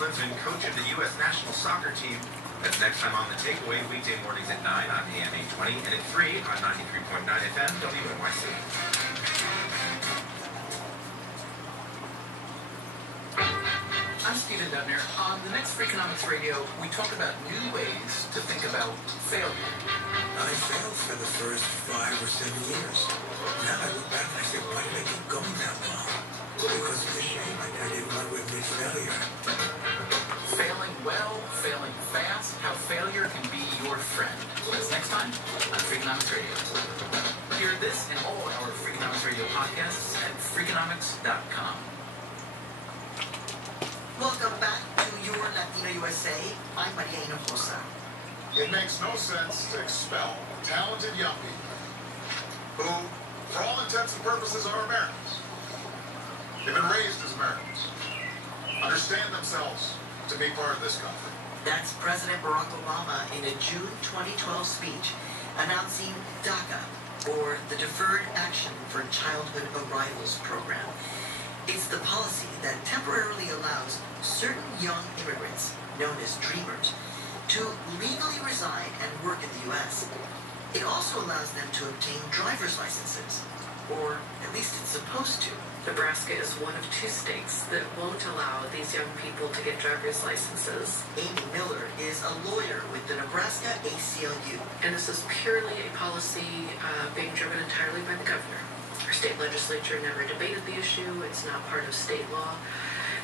Clinton, coach of the U.S. national soccer team. That's next time on The Takeaway, weekday mornings at 9 on AM 820 and at 3 on 93.9 FM WNYC. I'm Stephen Dubner. On the next Freakonomics Radio, we talk about new ways to think about failure. I failed for the first 5 or 7 years. Now I look back and I say, why did I keep going that long? Because of the shame. I didn't want to admit failure. Failing well, failing fast, how failure can be your friend. That's next time on Freakonomics Radio. Hear this and all our Freakonomics Radio podcasts at Freakonomics.com. Welcome back to your Latino USA. I'm Maria Hinojosa. It makes no sense to expel talented young people who, for all intents and purposes, are Americans. They've been raised as Americans, understand themselves to be part of this country. That's President Barack Obama in a June 2012 speech announcing DACA, or the Deferred Action for Childhood Arrivals program. It's the policy that temporarily allows certain young immigrants, known as dreamers, to legally reside and work in the U.S. It also allows them to obtain driver's licenses, or at least it's supposed to. Nebraska is one of 2 states that won't allow these young people to get driver's licenses. Amy Miller is a lawyer with the Nebraska ACLU. And this is purely a policy being driven entirely by the governor. Our state legislature never debated the issue. It's now part of state law.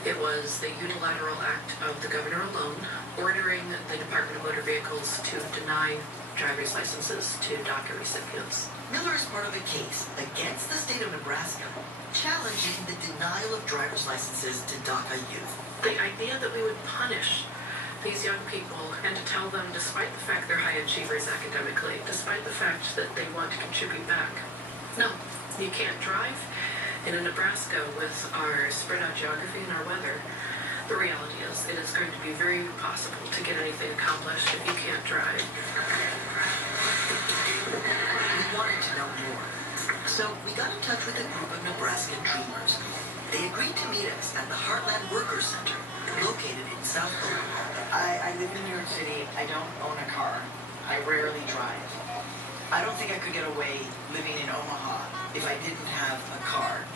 It was the unilateral act of the governor alone, ordering the Department of Motor Vehicles to deny driver's licenses to DACA recipients. Miller is part of a case against the state of Nebraska, challenging the denial of driver's licenses to DACA youth. The idea that we would punish these young people and to tell them, despite the fact they're high achievers academically, despite the fact that they want to contribute back, no, you can't drive. In Nebraska, with our spread out geography and our weather, the reality is it is going to be very possible to get anything accomplished if you can't drive. We wanted to know more, so we got in touch with a group of Nebraska dreamers. They agreed to meet us at the Heartland Workers Center, located in South Omaha. I live in New York City. I don't own a car. I rarely drive. I don't think I could get away living in Omaha if I didn't have a car.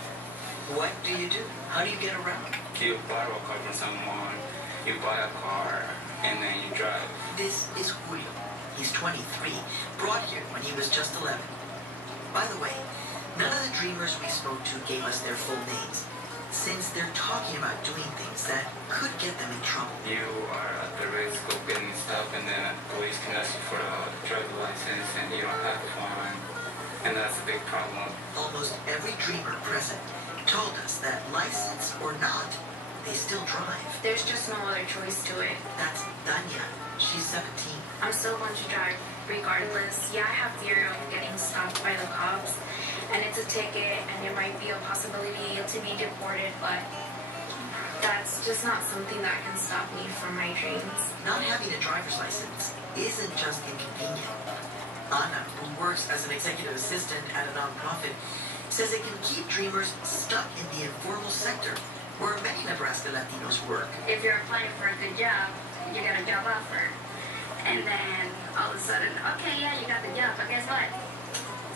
What do you do? How do you get around? You borrow a car from someone, you buy a car, and then you drive. This is Julio. He's 23, brought here when he was just 11. By the way, none of the dreamers we spoke to gave us their full names, since they're talking about doing things that could get them in trouble. You are at the risk of getting stuff, and then police can ask you for a driver's license, and you don't have one, and that's a big problem. Almost every dreamer present told us that, license or not, they still drive. There's just no other choice to it. That's Danya. She's 17. I'm still going to drive regardless. Yeah, I have fear of getting stopped by the cops, and it's a ticket, and there might be a possibility to be deported, but that's just not something that can stop me from my dreams. Not having a driver's license isn't just inconvenient. Anna, who works as an executive assistant at a nonprofit, says it can keep dreamers stuck in the informal sector where many Nebraska Latinos work. If you're applying for a good job, you get a job offer, and then all of a sudden, okay, yeah, you got the job, but guess what?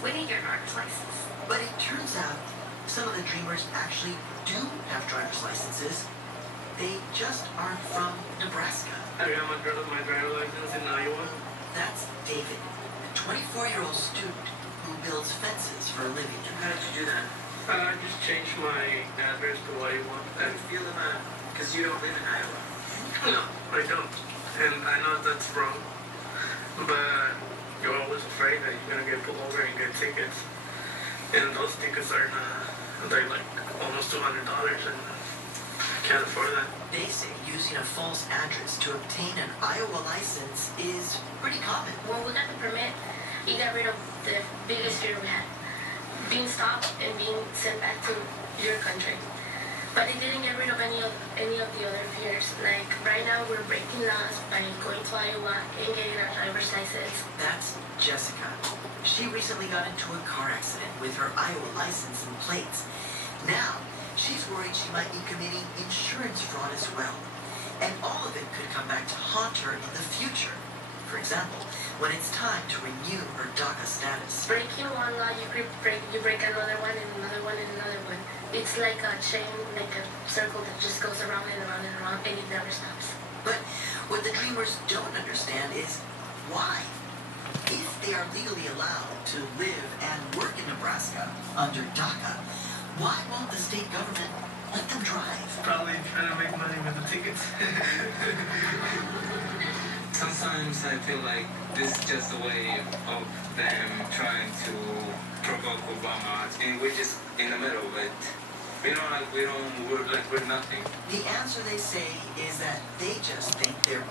We need your driver's license. But it turns out some of the dreamers actually do have driver's licenses. They just aren't from Nebraska. I got my driver's license in Iowa. That's David, a 24-year-old student who builds fences for a living. How did you do that? I just changed my address to Iowa. How do you feel about it? Because you don't live in Iowa. No, I don't. And I know that's wrong. But you're always afraid that you're going to get pulled over and get tickets. And those tickets are they're like almost $200, and I can't afford that. They say using a false address to obtain an Iowa license is pretty common. When we got the permit, you got rid of the biggest fear we had, being stopped and being sent back to your country. But they didn't get rid of any of the other fears. Like right now, we're breaking laws by going to Iowa and getting our driver's license. That's Jessica. She recently got into a car accident with her Iowa license and plates. Now, she's worried she might be committing insurance fraud as well. And it could come back to haunt her in the future. For example, when it's time to renew her DACA status. Breaking one law, you break another one and another one and another one. It's like a chain, like a circle that just goes around and around and around, and it never stops. But what the Dreamers don't understand is why. If they are legally allowed to live and work in Nebraska under DACA, why won't the state government let them drive? Probably trying to make money with the tickets. Sometimes I feel like this is just a way of them trying to provoke Obama, and we're just in the middle of it. We're nothing. The answer, they say, is that they just think they're